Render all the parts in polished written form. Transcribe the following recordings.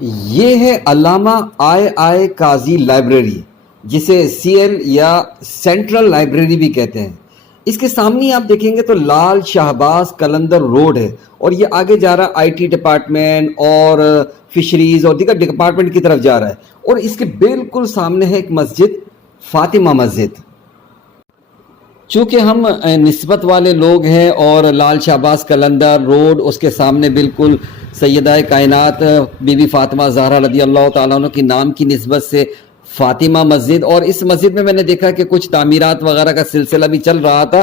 یہ ہے علامہ آئے قاضی لائبریری، جسے سی ایل یا سینٹرل لائبریری بھی کہتے ہیں۔ اس کے سامنے آپ دیکھیں گے تو لال شہباز قلندر روڈ ہے، اور یہ آگے جا رہا آئی ٹی ڈپارٹمنٹ اور فشریز اور دیگر ڈپارٹمنٹ کی طرف جا رہا ہے، اور اس کے بالکل سامنے ہے ایک مسجد، فاطمہ مسجد۔ چونکہ ہم نسبت والے لوگ ہیں اور لال شہباز قلندر روڈ، اس کے سامنے بالکل سیدہ کائنات بی بی فاطمہ زہرا رضی اللہ تعالیٰ عنہ کی نام کی نسبت سے فاطمہ مسجد، اور اس مسجد میں نے دیکھا کہ کچھ تعمیرات وغیرہ کا سلسلہ بھی چل رہا تھا۔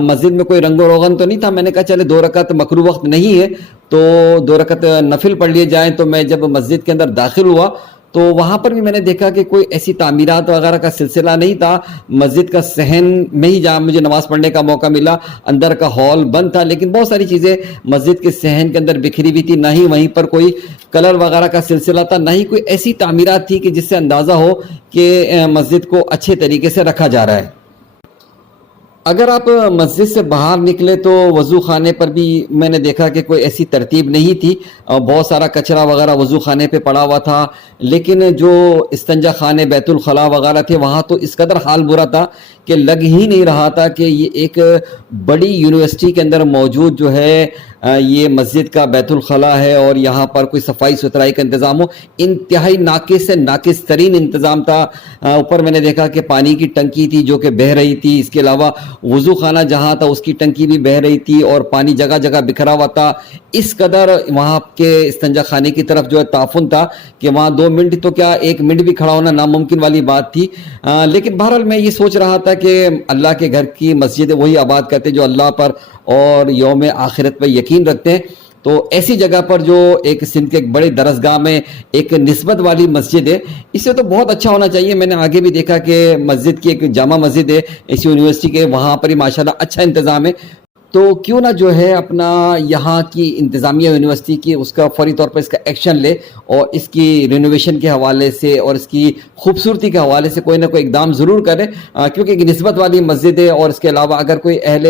مسجد میں کوئی رنگ و روغن تو نہیں تھا، میں نے کہا چلے 2 رکعت مکروہ وقت نہیں ہے تو 2 رکعت نفل پڑھ لیے جائیں۔ تو میں جب مسجد کے اندر داخل ہوا تو وہاں پر بھی میں نے دیکھا کہ کوئی ایسی تعمیرات وغیرہ کا سلسلہ نہیں تھا۔ مسجد کا صحن میں ہی جہاں مجھے نماز پڑھنے کا موقع ملا، اندر کا ہال بند تھا، لیکن بہت ساری چیزیں مسجد کے صحن کے اندر بکھری ہوئی تھی، نہ ہی وہیں پر کوئی کلر وغیرہ کا سلسلہ تھا، نہ ہی کوئی ایسی تعمیرات تھی کہ جس سے اندازہ ہو کہ مسجد کو اچھے طریقے سے رکھا جا رہا ہے۔ اگر آپ مسجد سے باہر نکلے تو وضو خانے پر بھی میں نے دیکھا کہ کوئی ایسی ترتیب نہیں تھی، بہت سارا کچرا وغیرہ وضو خانے پہ پڑا ہوا تھا، لیکن جو استنجا خانے بیت الخلاء وغیرہ تھے وہاں تو اس قدر حال برا تھا کہ لگ ہی نہیں رہا تھا کہ یہ ایک بڑی یونیورسٹی کے اندر موجود جو ہے یہ مسجد کا بیت الخلاء ہے، اور یہاں پر کوئی صفائی ستھرائی کا انتظام ہو۔ انتہائی ناقص سے ناقص ترین انتظام تھا۔ اوپر میں نے دیکھا کہ پانی کی ٹنکی تھی جو کہ بہہ رہی تھی، اس کے علاوہ وضو خانہ جہاں تھا اس کی ٹنکی بھی بہہ رہی تھی، اور پانی جگہ جگہ بکھرا ہوا تھا۔ اس قدر وہاں کے استنجا خانے کی طرف جو ہے تعفن تھا کہ وہاں 2 منٹ تو کیا 1 منٹ بھی کھڑا ہونا ناممکن والی بات تھی۔ لیکن بہرحال میں یہ سوچ رہا تھا کہ اللہ کے گھر کی مسجد وہی آباد کرتے ہیں جو اللہ پر اور یوم آخرت پر یقین رکھتے ہیں، تو ایسی جگہ پر جو ایک سندھ کے ایک بڑے درسگاہ میں ایک نسبت والی مسجد ہے، اس سے تو بہت اچھا ہونا چاہیے۔ میں نے آگے بھی دیکھا کہ مسجد کی ایک جامع مسجد ہے اس یونیورسٹی کے، وہاں پر ہی ماشاءاللہ اچھا انتظام ہے، تو کیوں نہ جو ہے اپنا یہاں کی انتظامیہ یونیورسٹی کی اس کا فوری طور پر اس کا ایکشن لے، اور اس کی رینوویشن کے حوالے سے اور اس کی خوبصورتی کے حوالے سے کوئی نہ کوئی اقدام ضرور کرے، کیونکہ ایک نسبت والی مسجد ہے، اور اس کے علاوہ اگر کوئی اہل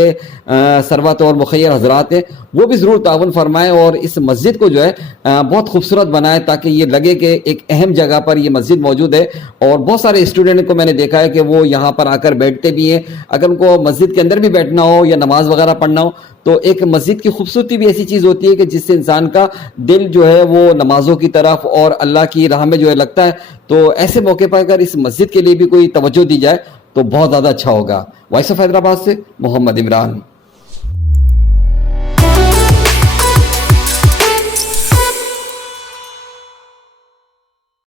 ثروت اور مخیر حضرات ہیں وہ بھی ضرور تعاون فرمائیں اور اس مسجد کو جو ہے بہت خوبصورت بنائیں، تاکہ یہ لگے کہ ایک اہم جگہ پر یہ مسجد موجود ہے۔ اور بہت سارے اسٹوڈنٹ کو میں نے دیکھا ہے کہ وہ یہاں پر آ کر بیٹھتے بھی ہیں، اگر ان کو مسجد کے اندر بھی بیٹھنا ہو یا نماز وغیرہ پڑھنا ہو تو ایک مسجد کی خوبصورتی بھی ایسی چیز ہوتی ہے کہ جس سے انسان کا دل جو ہے وہ نمازوں کی طرف اور اللہ کی راہ میں جو ہے لگتا ہے۔ تو ایسے موقع پر اگر اس مسجد کے لیے بھی کوئی توجہ دی جائے تو بہت زیادہ اچھا ہوگا۔ وائس آف حیدرآباد سے محمد عمران۔